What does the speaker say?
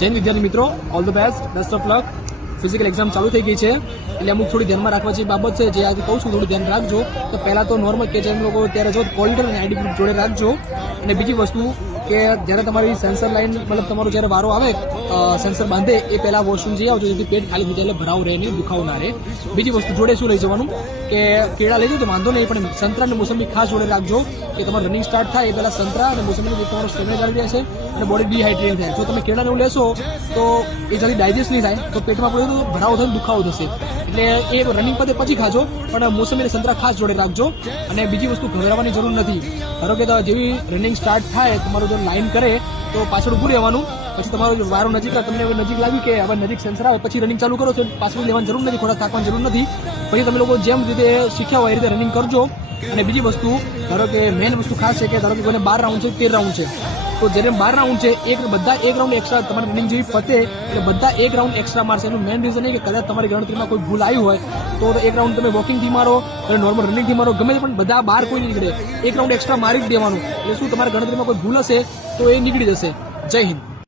જૈન વિદ્યાર્થી મિત્રો, all the best of luck. Physical exam ચાલુ થઈ ગઈ છે એટલે અમુક થોડી ધ્યાનમાં રાખવા જેવી બાબત છે જે આજે કહું છું, થોડું ધ્યાન રાખજો. તો પહેલાં તો નોર્મલ કે જેમ લોકો ત્યારે જો કોલિડર અને આઈડી પ્રૂફ જોડે રાખજો. અને બીજી વસ્તુ કે જ્યારે તમારી સેન્સર લાઈન મતલબ તમારો જ્યારે વારો આવે સેન્સર બાંધે એ પહેલાં વોશરૂમ જઈ આવજો, જેથી પેટ ખાલી થઈ જાય એટલે ભરાવ રહે નહીં, દુખાવો ના રહે. બીજી વસ્તુ જોડે શું લઈ જવાનું કે કેળા લઈ જાઓ તો વાંધો નહીં, પણ સંતરા અને મોસંબી ખાસ જોડે રાખજો કે તમારું રનિંગ સ્ટાર્ટ થાય એ પહેલાં સંતરા અને મોસંબી તમારો સ્ટેમિના જાળવી રહેશે અને બોડી ડિહાઇડ્રેટ થાય. જો તમે કેળાને એવું લેશો તો એ જલ્દી ડાયજેસ્ટ નહીં થાય, તો પેટમાં પડે તો ભરાવો થઈને દુખાવો થશે. એટલે એ રનિંગ પતે પછી ખાજો, પણ મોસંબી અને સંતરા ખાસ જોડે રાખજો. અને બીજી વસ્તુ ગભરાવાની જરૂર નથી. ધારો કે જેવી રનિંગ સ્ટાર્ટ થાય તમારું જો લાઈન કરે તો પાછળ ઊભું રહેવાનું. પછી તમારો વારો નજીક તમને નજીક લાગ્યું કે હવે નજીક સેન્સર આવે પછી રનિંગ ચાલુ કરો તો પાછળ લેવાની જરૂર નથી, ખોરાક થાકવાની જરૂર નથી. પછી તમે લોકો જેમ રીતે શીખ્યા હોય એ રીતે રનિંગ કરજો. અને બીજી વસ્તુ ધારો કે મેઇન વસ્તુ ખાસ છે કે ધારો કે કોઈને 12 રાઉન્ડ છે 13 રાઉન્ડ છે, તો જ્યારે 12 રાઉન્ડ છે બધા એક રાઉન્ડ એક્સ્ટ્રા તમારી રનિંગ જેવી પતે એટલે બધા એક રાઉન્ડ એક્સ્ટ્રા મારશે. એનું મેઇન રીઝન એ કે કદાચ તમારી ગણતરીમાં કોઈ ભૂલ આવી હોય તો એક રાઉન્ડ તમે વોકિંગથી મારો અને નોર્મલ રનિંગથી મારો ગમે તે, પણ બધા 12 કોઈ નહીં નીકળે, એક રાઉન્ડ એક્સ્ટ્રા મારી જ દેવાનું. એટલે શું તમારી ગણતરીમાં કોઈ ભૂલ હશે તો એ નીકળી જશે. જય હિન્દ.